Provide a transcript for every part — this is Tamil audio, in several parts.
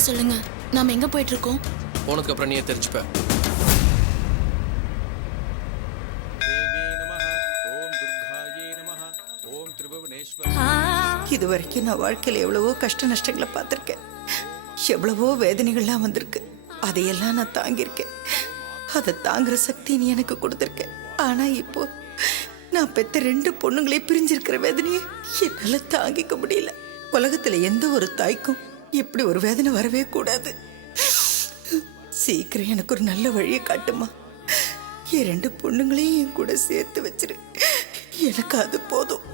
பார்த்து சொல்லுங்க. நாம எங்க போயிட்டு இருக்கோம்? போனதுக்கு அப்புறம் நீயே தெரிஞ்சுப்ப. இது வரைக்கும் நான் வாழ்க்கையில எவ்வளவோ கஷ்ட நஷ்டங்களை பார்த்திருக்கேன். எவ்வளவோ வேதனைகள்லாம் வந்திருக்கு. அதையெல்லாம் நான் தாங்கியிருக்கேன். அதை தாங்குற சக்தி நீ எனக்கு கொடுத்துருக்க. ஆனா இப்போ நான் பெத்த 2 பொண்ணுங்களே பிரிஞ்சிருக்கிற வேதனையை என்னால தாங்கிக்க முடியல. உலகத்துல எந்த ஒரு தாய்க்கும் இப்படி ஒரு வேதனை வரவே கூடாது. சீக்கிரம் எனக்கு ஒரு நல்ல வழியை காட்டுமா. என் 2 பொண்ணுங்களையும் என் கூட சேர்த்து வச்சிரு. எனக்கு அது போதும்.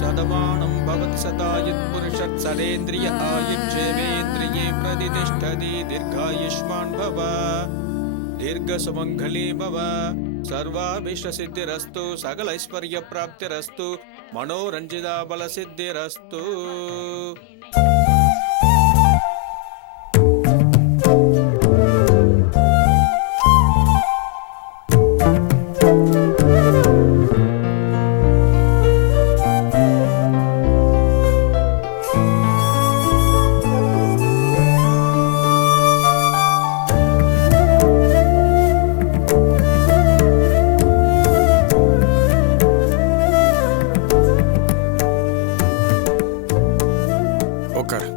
சதமானம் பவத் சதாயுத் புருஷத் சதேந்திரிய ஆயுட்சேவேந்திரியே பிரதிதிஷ்டதி தீர்காயுஷ்மான் பவ தீர்க்க சுமங்கலி பவ சர்வாபிஷ்ட சித்திரஸ்து சகல ஐஸ்வர்ய பிராப்திரஸ்து மனோரஞ்சிதா பல சித்திரஸ்து. உட்கார்.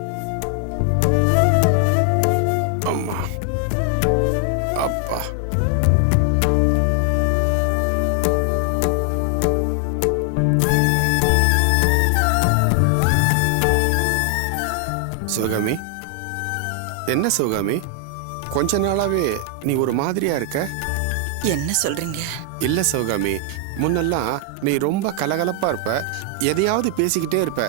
அம்மா அப்பா சிவகாமி, என்ன சிவகாமி, கொஞ்ச நாளாவே நீ ஒரு மாதிரியா இருக்க. என்ன சொல்றீங்க? இல்ல சிவகாமி, முன்னெல்லாம் நீ ரொம்ப கலகலப்பா இருப்ப, எதையாவது பேசிக்கிட்டே இருப்ப.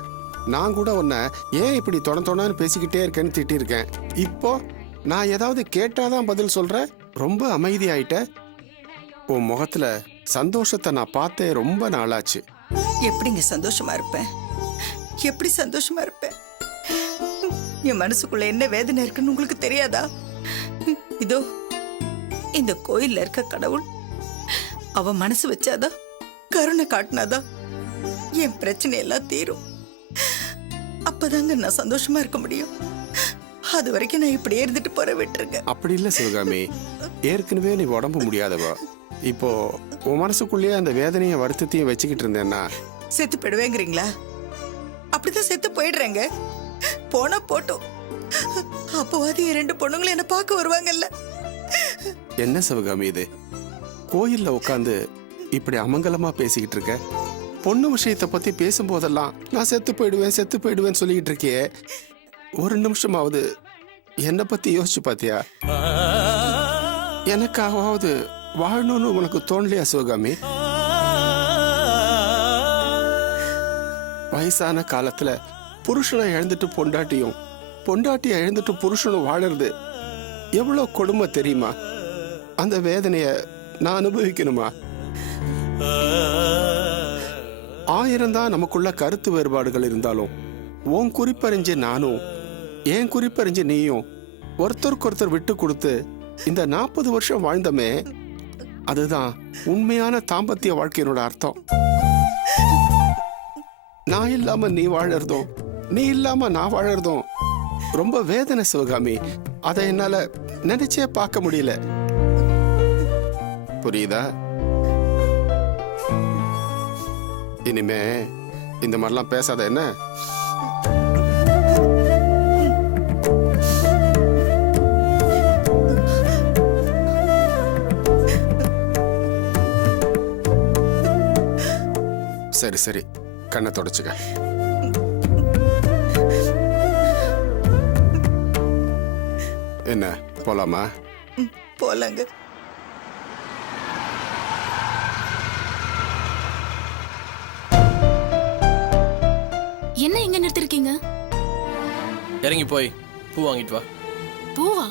நான் கூட உன்னை ஏன் இப்படி தொணன்னு பேசிக்கிட்டே இருக்கேன்னு திட்டிருக்கேன். இப்போ நான் ஏதாவது கேட்டாதான் பதில் சொல்ற, ரொம்ப அமைதியாயிட்ட. உன் முகத்துல சந்தோஷத்தை நான் பார்த்தே ரொம்ப நாளாச்சு. எப்படிங்க சந்தோஷமா இருப்பேன்? எப்படி சந்தோஷமா இருப்பேன்? என் மனசுக்குள்ள என்ன வேதனை இருக்குன்னு உங்களுக்கு தெரியாதா? இதோ இந்த கோயில்ல இருக்க கடவுள் அவ மனசு வச்சாதான், கருணை காட்டினாதான் என் பிரச்சனை எல்லாம் தீரும். அப்பதாங்க நான் சந்தோஷமா இருக்க முடியும். அது வரைக்கும் நான் இப்படியே இருந்துட்டு போற விட்டுருங்க. அப்படி இல்ல சிவகாமி, ஏற்கனவே நீ உடம்பு முடியாதவா. இப்போ உன் மனசுக்குள்ளேயே அந்த வேதனையை வருத்தத்தையும் வச்சுக்கிட்டு இருந்தேன்னா செத்து போயிடுவேங்கிறீங்களா? அப்படிதான் செத்து போயிடுறேங்க. போனா போட்டோம். அப்போவாது என் 2 பொண்ணுங்களும் என்ன பார்க்க வருவாங்கல்ல. என்ன சிவகாமி இது? கோயில்ல உட்காந்து இப்படி அமங்கலமா பேசிக்கிட்டு இருக்க. பொண்ணு விஷயத்தை பத்தி பேசும்போதெல்லாம் நான் செத்து போயிடுவேன் சொல்லிக்கிட்டு இருக்கியே. ஒரு நிமிஷமாவது என்னை பத்தி யோசிச்சு பாத்தியா? எனக்காவது வாழணும்னு உனக்கு தோணலையா சிவகாமி? வயசான காலத்துல புருஷனை இழந்துட்டு பொண்டாட்டியும், பொண்டாட்டியை இழந்துட்டு புருஷனும் வாழறது எவ்வளவு கொடுமை தெரியுமா? அந்த வேதனைய நான் அனுபவிக்கணுமா? 1000 தான் நமக்குள்ள கருத்து வேறுபாடுகள் இருந்தாலும், உன் குறிப்பறிஞ்சு நானும், என் குறிப்பறிஞ்சு நீயும் ஒருத்தருக்கு ஒருத்தர் விட்டு கொடுத்து இந்த 40 வருஷம் வாழ்ந்தமே, அதுதான் உண்மையான தாம்பத்திய வாழ்க்கையினோட அர்த்தம். நான் இல்லாம நீ வாழறதும், நீ இல்லாம நான் வாழறதும் ரொம்ப வேதனை சிவகாமி. அதை என்னால நினைச்சே பார்க்க முடியல. புரியுதா? இனிமே இந்த மாதிரிலாம் பேசாத என்ன? சரி சரி, கண்ணை தொடச்சுக்க. என்ன, போலாமா? போலாங்க. என்ன எங்க நிறுத்திருக்கீங்க? இறங்கி போய் பூ வாங்கிட்டு வா. பூவா?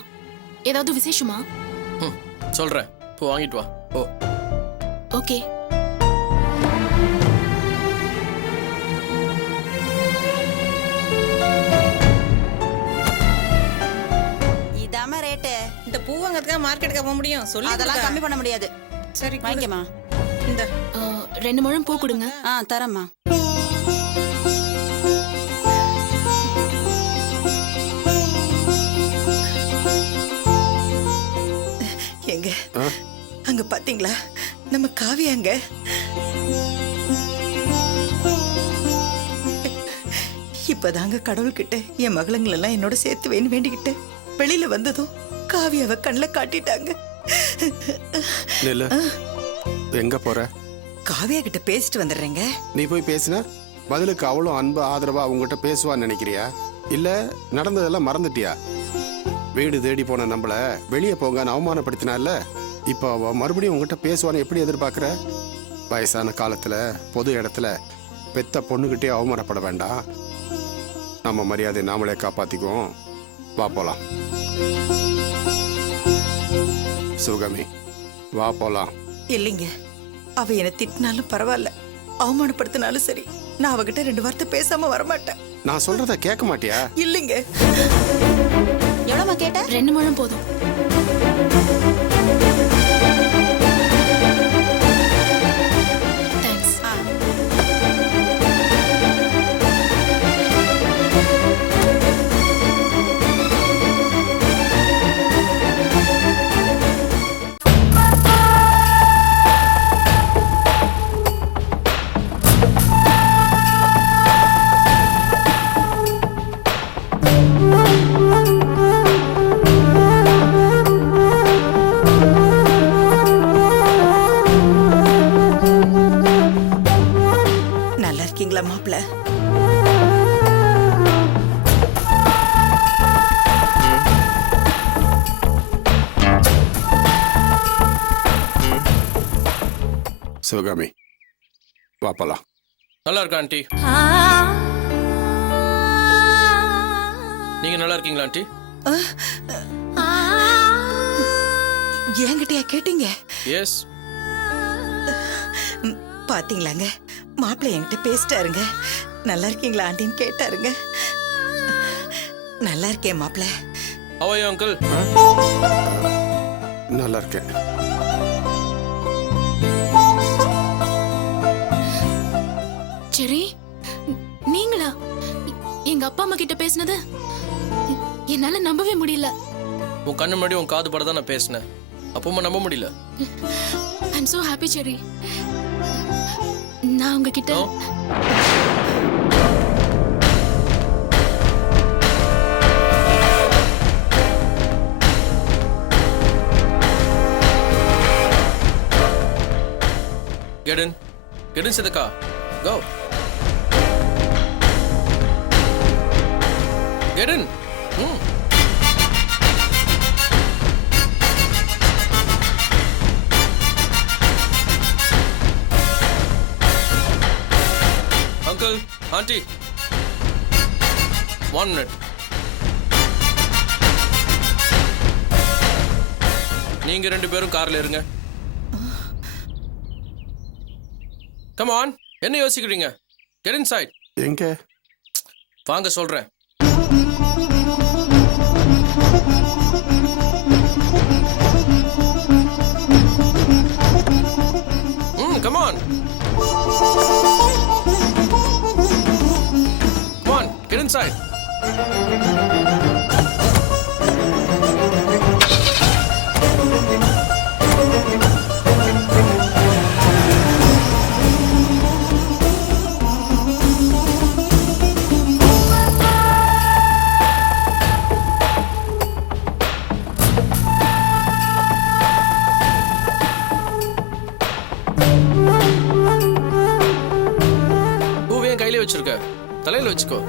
ஏதாவது விசேஷமா? சொல்றேன், பூ வாங்கிட்டு வா. ஓ ஓகே. இதாம ரேட்டு. இந்த பூ வாங்கறதுக்கு மார்க்கெட்டுக்கு போக முடியும்? சொல்லி அதெல்லாம் கம்மி பண்ண முடியாது. சரி, வாங்கிக்கமா. இந்த 2 முழம் பூ கொடுங்க. தரேம்மா. எங்க அங்க பாத்தீங்களா நம்ம காவியாங்க இப்பதாங்க கடவுள்கிட்ட என் மகளுங்களெல்லாம் என்னோட சேர்த்து வேண்டிக்கிட்டு வெளியில வந்ததும் காவியாவை கண்ணில் காட்டிட்டாங்க. நில்லு. எங்க போற? காவியா கிட்ட பேசிட்டு வந்துடுறேங்க. நீ போய் பேசினா பதிலுக்கு அவ்வளோ அன்பு ஆதரவா அவங்ககிட்ட பேசுவான்னு நினைக்கிறியா? இல்ல நடந்ததெல்லாம் மறந்துட்டியா? வீடு தேடி போன நம்மள வெளியே போங்கன்னு அவமானப்படுத்தினால இப்போ அவ மறுபடியும் உங்ககிட்ட பேசுவான்னு எப்படி எதிர்பார்க்குற? வயசான காலத்துல பொது இடத்துல பெத்த பொண்ணுகிட்டே அவமானப்பட வேண்டாம். நம்ம மரியாதையை நாமளே காப்பாத்திக்குவோம். வா போலாம். சிவகாமி வா போலாம். இல்லைங்க, அவ என்னை திட்டினாலும் பரவாயில்ல, அவமானப்படுத்தினாலும் சரி, நான் அவகிட்ட 2 வார்த்தை பேசாம வரமாட்டேன். நான் சொல்றத கேட்க மாட்டியா? இல்லைங்க. எவ்வளோமா கேட்ட? 2 முழம் போதும். தேங்க்ஸ். நல்லா இருக்கீங்களா மாப்பிள்ள? சிவகாமி வா போலாம். நல்லா இருக்கா ஆண்டி? நீங்க நல்லா இருக்கீங்களா ஆண்டி? என்கிட்டயா கேட்டீங்க? எஸ். பாத்தீங்களாங்க, மாப்பிள்ள என்கிட்ட பேசிட்டாருங்க. நல்லா இருக்கீங்களா ஆண்டின்னு கேட்டாருங்க. நல்லா இருக்கேன் மாப்பிள்ள. How are you, uncle? நல்லா இருக்கேன். சரி, நீங்களா? எங்க அப்பா அம்மா கிட்ட பேசினது என்னால நம்பவே முடியல. உன் கண்ணு முன்னாடி உன் காது பட தான் நான் பேசினேன். அப்பமா நம்ப முடியல. ஐம் so happy செரி. நான் உங்ககிட்ட Get in. Get in, Sidaka. Go. Get in. Uncle, auntie. 1 minute. நீங்க 2 பேரும் கார்ல இருங்க. Come on. என்ன யோசிக்கிறீங்க? Get inside. எங்க? வாங்க சொல்றேன். Come on. Come on, get inside. பூவையும் கையில வச்சிருக்க, தலையில வச்சுக்கோ.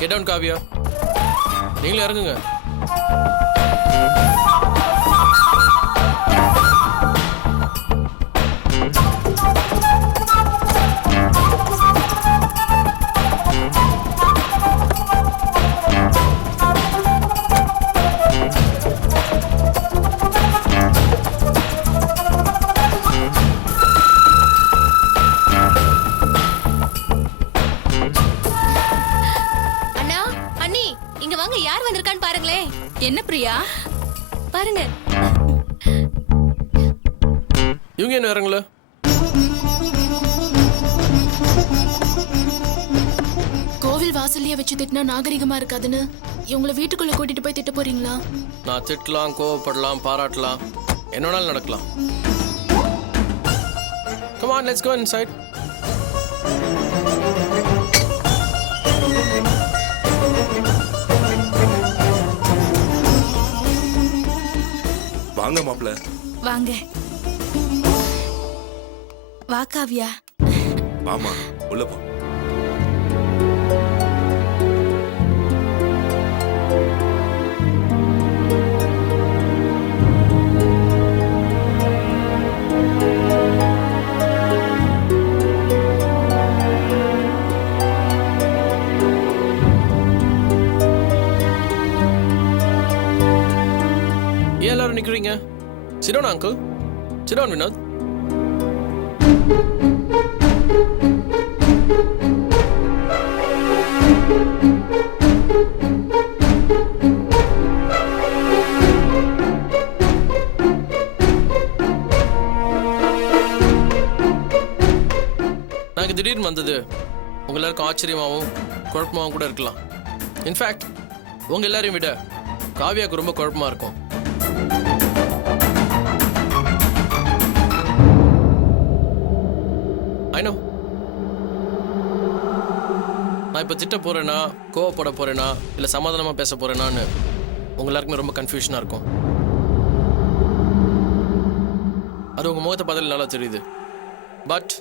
Get down, Kavya. நீங்களும் இறங்குங்க. என்ன பிரியா பாருங்க இவங்க என்ன வரங்களா? கோவில் வாசல்லையே வச்சு திட்டினா நாகரிகமா இருக்காதுன்னு இவங்கள வீட்டுக்குள்ள கூட்டிட்டு போய் திட்ட போறீங்களா? நான் திட்டலாம், கோவப்படலாம், பாராட்டலாம், என்ன வேணாலும் நடக்கலாம். Come on, let's go inside. வாங்க மாப்ள. வாங்க. வா காவ்யா. வாமா, உள்ள போ. ஏன் எல்லாரும் நிக்கிறீங்க? Sit down, uncle. Sit down, Vinod. நான் திடீர்னு வந்தது உங்க எல்லாருக்கும் ஆச்சரியமாகவும் குழப்பமாகவும் கூட இருக்கலாம். இன்ஃபேக்ட் உங்க எல்லாரையும் விட காவியாவுக்கு ரொம்ப குழப்பமா இருக்கும். I know. நான் இப்போ திட்ட போறேனா, கோவப்பட போறேனா, இல்லை சமாதானமா பேச போறேனான்னு உங்க எல்லாருக்குமே ரொம்ப கன்ஃபியூஷனா இருக்கும். அது உங்க முகத்தை பார்த்தாலே நல்லா தெரியுது. But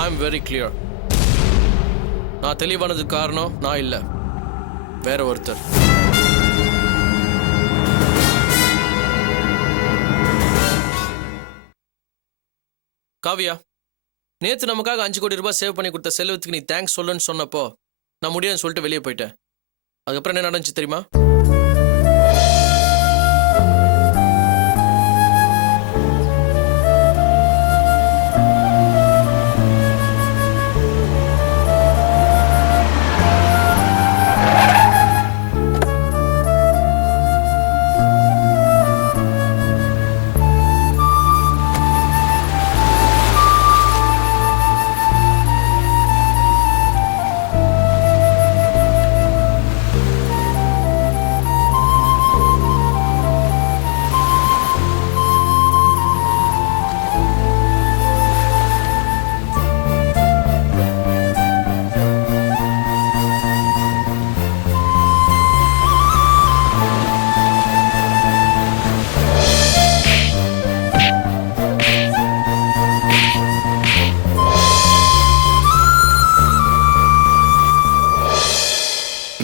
I am very clear. நான் தெளிவானதுக்கு காரணம் நான் இல்லை, வேற ஒருத்தர். காவியா, நேத்து நமக்காக 5 கோடி ரூபாய் சேவ் பண்ணி கொடுத்த செல்வத்துக்கு நீ தேங்க்ஸ் சொல்லுன்னு சொன்னப்போ நான் முடியாதுன்னு சொல்லிட்டு வெளியே போயிட்டேன். அதுக்கப்புறம் என்ன நடந்துச்சு தெரியுமா?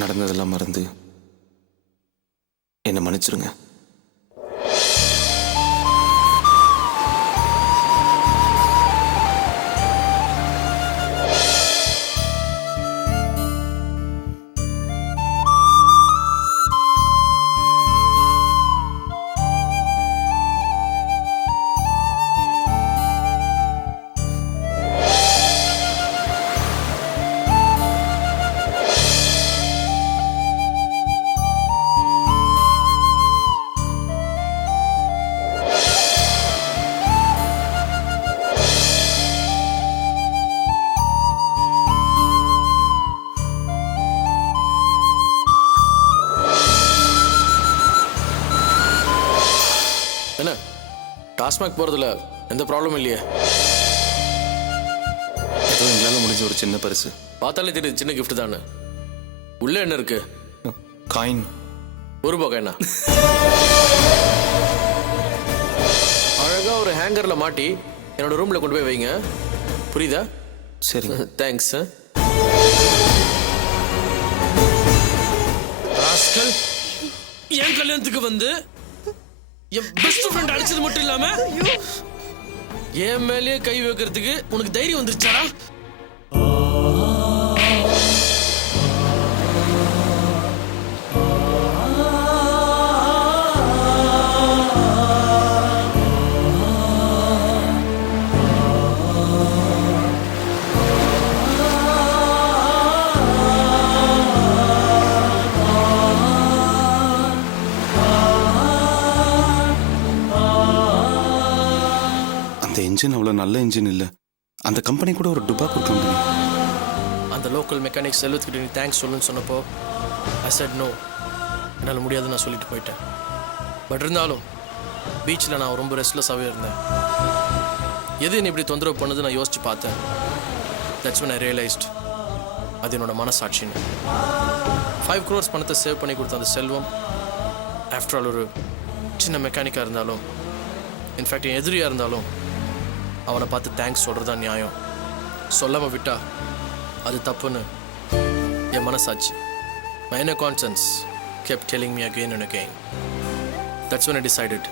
நடந்ததெல்லாம் மறந்து என்னை மன்னிச்சிருங்க. என்ன டாஸ்மாக் போறதுல எந்த ப்ராப்ளமும் இல்லையே? ஏதோ எங்களால் முடிஞ்ச ஒரு சின்ன பரிசு. பார்த்தாலே தெரியுது சின்ன கிஃப்ட் தானே. உள்ள என்ன இருக்கு? காயின். ஒரு பக்கம் என்ன அழகா ஒரு ஹேங்கர்ல மாட்டி என்னோட ரூம்ல கொண்டு போய் வைங்க. புரியுதா? சரிங்க. தேங்க்ஸ். ராஸ்கல், என் கல்யாணத்துக்கு வந்து என் பெஸ்ட் ஃப்ரெண்ட் அடிச்சது மட்டும் இல்லாம என் மேலேயே கை வைக்கிறதுக்கு உனக்கு தைரியம் வந்துருச்சாடா? அந்த இன்ஜின் அவ்வளோ நல்ல இன்ஜின் இல்லை. அந்த கம்பெனி கூட ஒரு டுபாக்கூர் கம்பெனி. அந்த லோக்கல் மெக்கானிக் செல்வத்துக்கிட்ட நீ தேங்க்ஸ் சொல்லுன்னு சொன்னப்போ ஐ செட் நோ, என்னால் முடியாதுன்னு நான் சொல்லிட்டு போயிட்டேன். பட் இருந்தாலும் பீச்சில் நான் ரொம்ப ரெஸ்ட்லெஸ்ஸாகவே இருந்தேன். எது என்னை இப்படி தொந்தரவு பண்ணுது நான் யோசிச்சு பார்த்தேன். தட்ஸ் when I realized அது என்னோட மனசாட்சின்னு. 5 crores பணத்தை சேவ் பண்ணி கொடுத்த அந்த செல்வம் ஆஃப்டர் ஆல் ஒரு சின்ன மெக்கானிக்காக இருந்தாலும், இன்ஃபேக்ட் என் எதிரியாக இருந்தாலும் அவனை பார்த்து தேங்க்ஸ் சொல்கிறது தான் நியாயம். சொல்லாமல் விட்டா அது தப்புன்னு என் மனசாட்சி, my inner conscience kept telling me again and again. That's when I decided